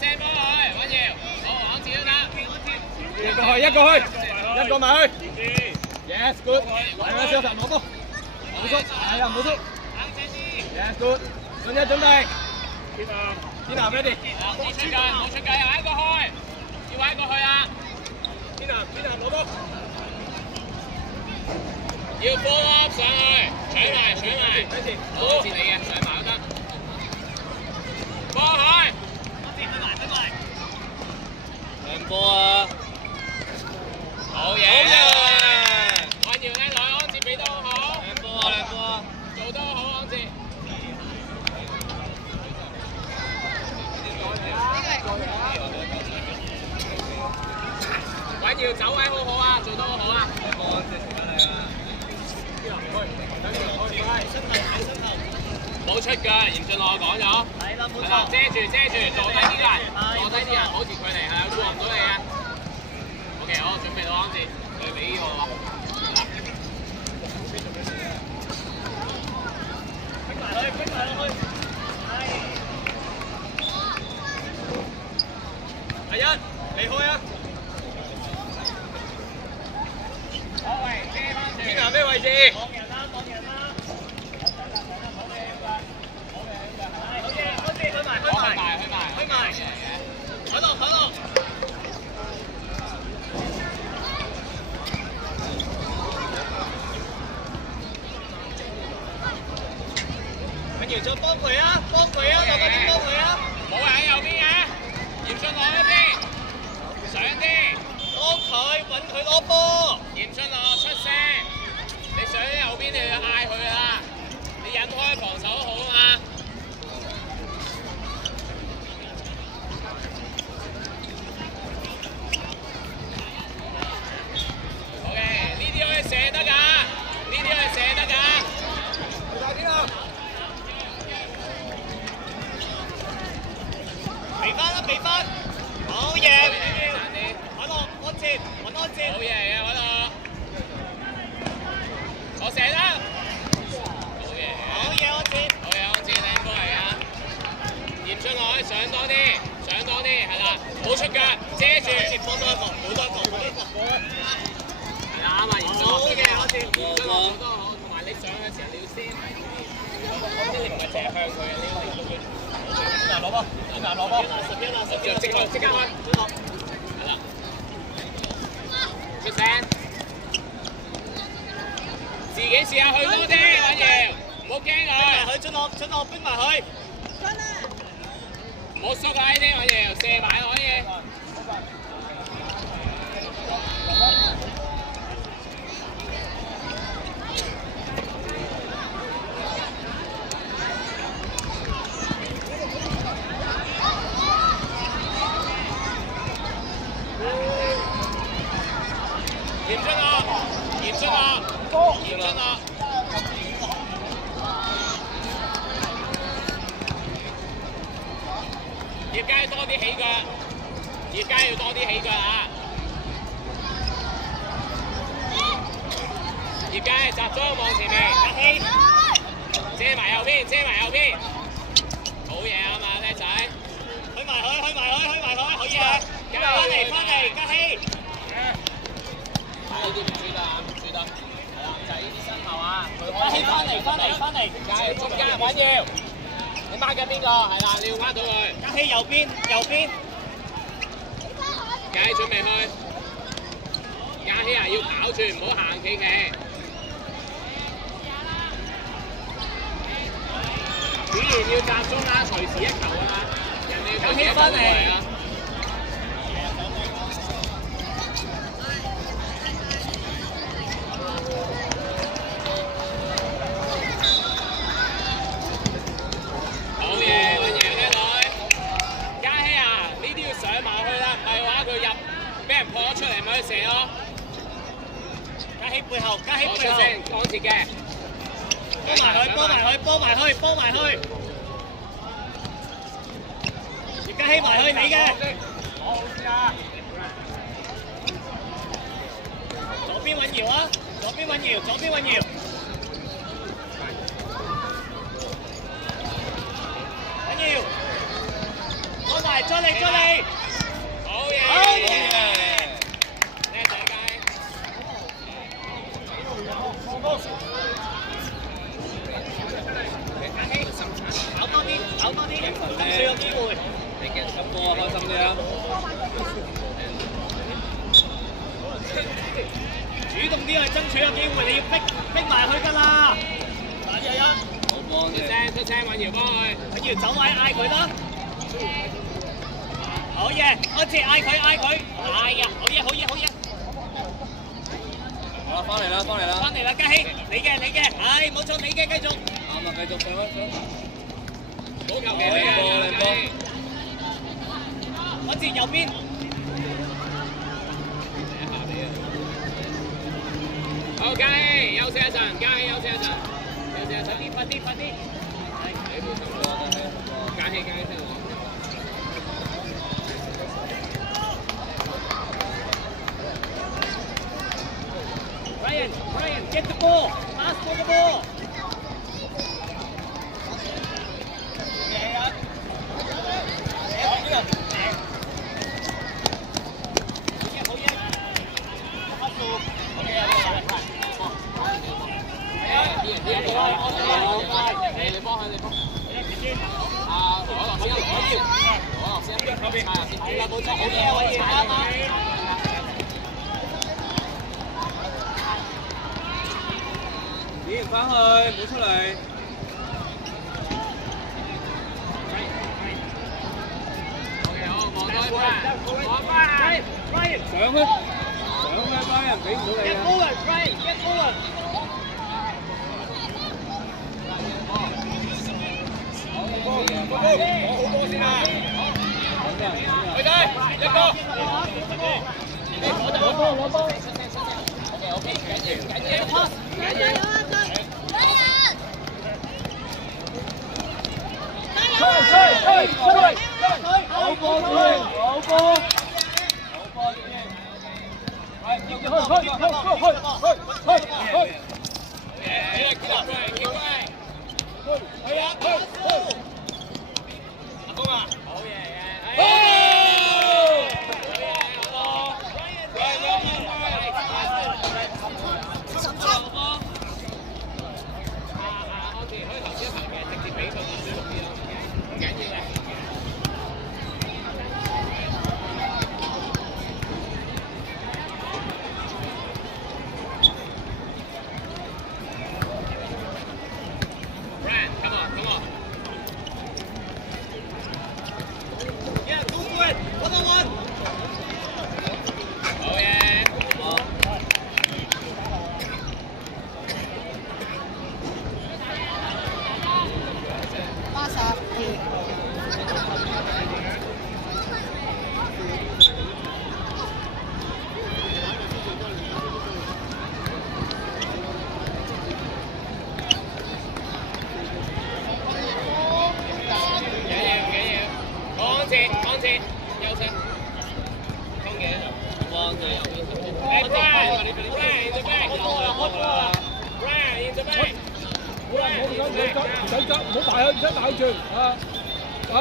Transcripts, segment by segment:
聲幫佢，揾瑤，好，往前都得，一個去，一個去，一個埋去。Yes good，係咪小陳攞波？冇縮，係啊冇縮。Yes good，順一準備。天南 ready。冇出界，冇出界，又一個開，要揾一個去啊！天南攞波。要波粒上去，搶埋，好，接你嘅，上埋都得。波開，兩波啊！好嘢！揾瑤咧，來安捷俾得好好。兩波啊！做得好，安捷。揾瑤走位好好啊，做得好好啊！冇出腳，嚴俊樂講咗。係啦，冇錯。遮住，坐低啲人，保持距離，係過唔到你啊。OK， 好，準備到安捷，佢俾我。逼埋落去。第一，離開啊！好，喂，遮翻住。天南咩位置？放人啦！開落。揾瑤再幫佢啊！落個點幫佢啊！冇人喺右邊嘅，嚴俊樂呢邊，上啲，幫佢揾佢攞波。嚴俊樂出聲，你上喺右邊你就嗌佢啦，你引開防守好啊嘛。射得㗎，呢啲係射得㗎。大啲啊！俾翻，好嘢！揾落安捷。好嘢嚟嘅揾落，我射得。好嘢安捷，靚波嚟㗎。嚴俊樂上多啲，係啦，冇出腳，遮住。放多一個。啱啊，嚴俊樂。好嘅，安捷。嚴俊樂做得好，同埋你上嘅時候你要先睇啲，即係你唔係淨係向佢嘅，你要令到佢。天南攞波。即刻開。係啦。出聲。自己試下去多啲，揾瑤，唔好驚佢。俊樂逼埋佢。唔好縮啊！呢啲揾瑤，射埋可以。嚴俊樂，葉佳要多啲起腳啊！葉佳集中望前面，遮埋右邊，好嘢啊嘛，叻仔！去埋佢，好嘢！翻嚟，嘉熙！呢啲唔輸得，係啦，就係呢啲身後啊！嘉熙翻嚟！嘉熙中間揾瑤，你掹緊邊個？係啦，你要掹到佢。嘉熙右邊。嘉熙準備去，嘉熙啊要跑住，唔好行企。表現要集中啦，隨時一球啊！人哋嘉熙翻嚟啊！好嘢，揾贏呢女。嘉熙啊，呢啲要上埋去啦，唔係話佢入俾人破咗出嚟咪去射咯。嘉熙背後。我出聲，安捷嘅。幫埋去。嘉熙埋去你嘅。好啊！左邊揾瑤啊！左邊揾瑤。揾瑤，過埋再嚟再嚟。好嘢！好嘢！叻仔雞！搞多啲，搞多啲，爭取個機會。你嘅十個開心啲啊！主動啲去爭取個機會，你要逼埋去㗎啦。好幫出聲出聲，揾瑤幫佢。揾瑤走位嗌佢啦。好嘢，安切嗌佢嗌佢，嗌㗎，好嘢好嘢好嘢。好啦，翻嚟啦，翻嚟啦，翻嚟啦，嘉熙，你嘅，係冇錯，你嘅繼續。啱啦，繼續上啦，上。好球嘅你啊！靚波。安切右邊。好，嘉熙休息一陣，嘉熙休息一陣，休息一陣。快啲。你冇錯喎，嘉熙聽我。Brian, get the ball. Pass for the ball. Điền Phán ơi, muốn出嚟。上去，班人俾唔到你啊！好波先啊！去仔，一個。攞波。OK， 緊要。好波先，好波。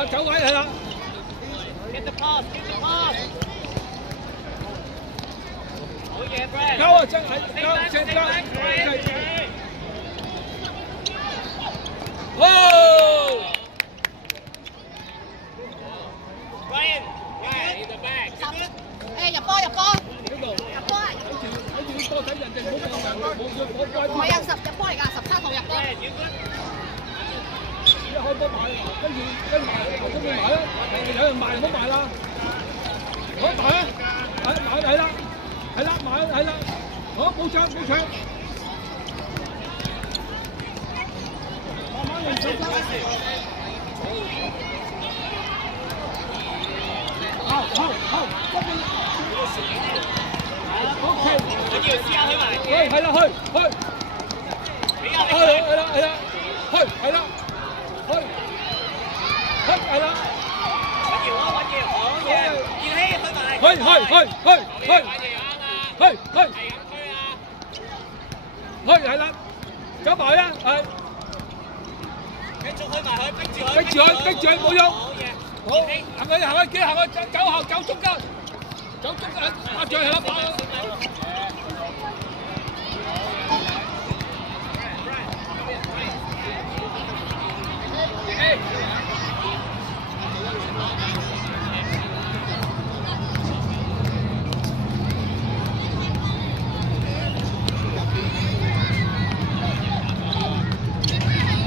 走位係啦。Get the pass. 好嘢 ，Brad。交啊，真係交。Brian, in the back。入波。睇住多睇人哋，唔好望人，冇我有入波嚟㗎，13號入波。一開波買，跟埋啦，有人賣唔好賣啦，好賣啊，係啦，買啦，好冇搶，慢慢人上翻。好，嗰邊。OK， 我要試下去埋。係啦，去。係啦，係啦。係啦，揾瑤，好嘢，耀希去埋，去，係啦，走埋啦，係，繼續去埋佢，逼住佢，冇用，好嘢，好，行去行去，行去走後走中間，走中間，拍住係啦，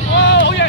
哇，好嘢！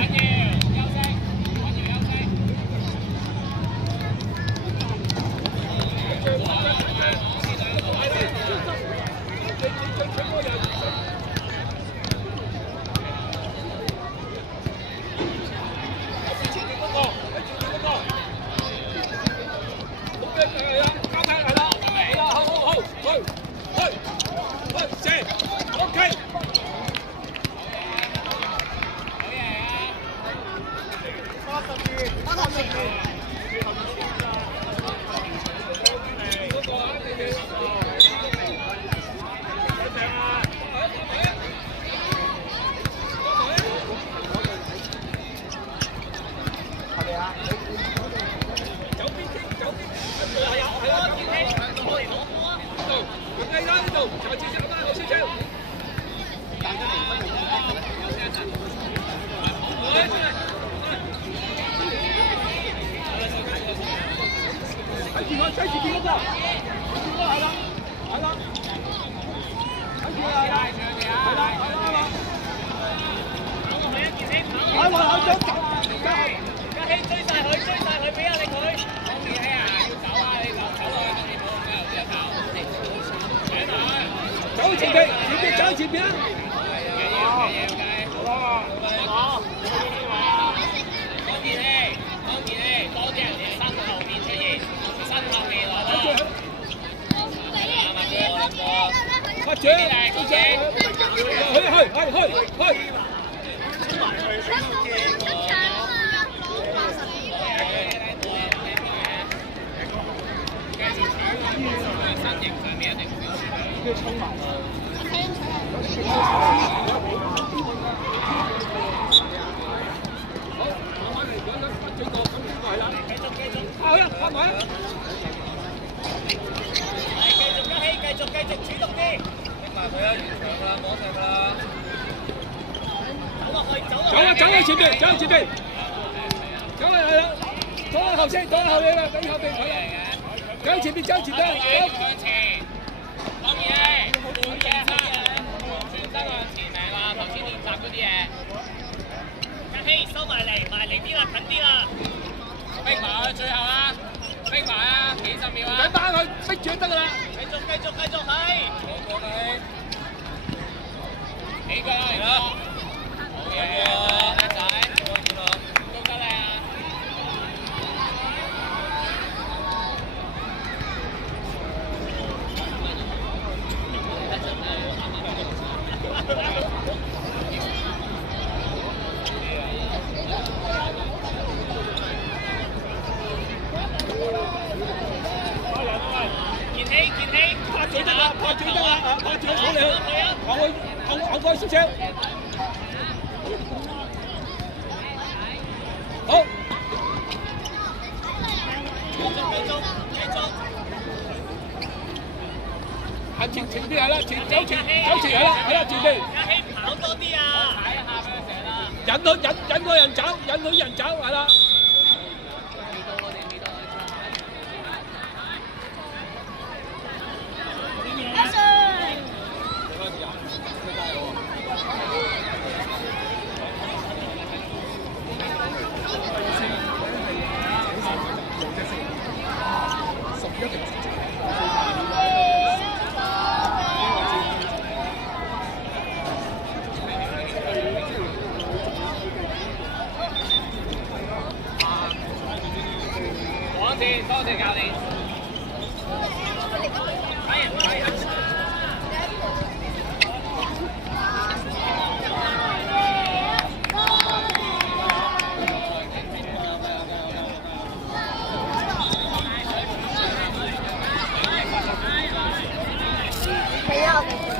多謝教練。係啊。